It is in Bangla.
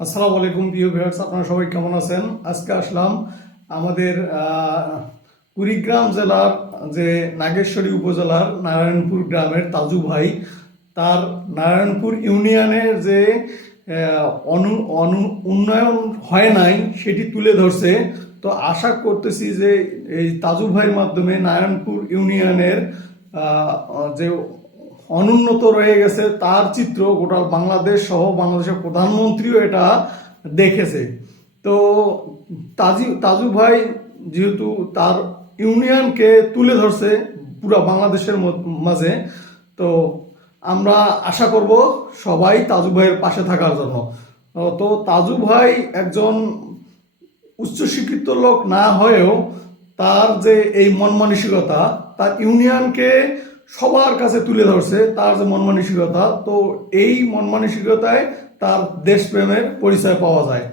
আসসালামু আলাইকুম প্রিয় ভিউয়ার্স, আপনারা সবাই কেমন আছেন? আজকে আসলাম আমাদের কুড়িগ্রাম জেলার যে নাগেশ্বরী উপজেলার নারায়ণপুর গ্রামের তাজু ভাই তার নারায়ণপুর ইউনিয়নের যে অনু অনু উন্নয়ন হয় নাই সেটি তুলে ধরছে। তো আশা করতেছি যে এই তাজু ভাইয়ের মাধ্যমে নারায়ণপুর ইউনিয়নের যে অনুন্নত রয়ে গেছে তার চিত্র গোটা বাংলাদেশ সহ বাংলাদেশের প্রধানমন্ত্রীও এটা দেখেছে। তো তাজু ভাই যেহেতু তার ইউনিয়নকে তুলে ধরছে পুরো বাংলাদেশের মাঝে, তো আমরা আশা করব সবাই তাজু ভাইয়ের পাশে থাকার জন্য। তো তাজু ভাই একজন উচ্চশিক্ষিত লোক না হয়েও তার যে এই মন মানসিকতা, তার ইউনিয়নকে সবার কাছে তুলে ধরছে তার যে মন মানসিকতা, তো এই মন মানসিকতায় তার দেশপ্রেমের পরিচয় পাওয়া যায়।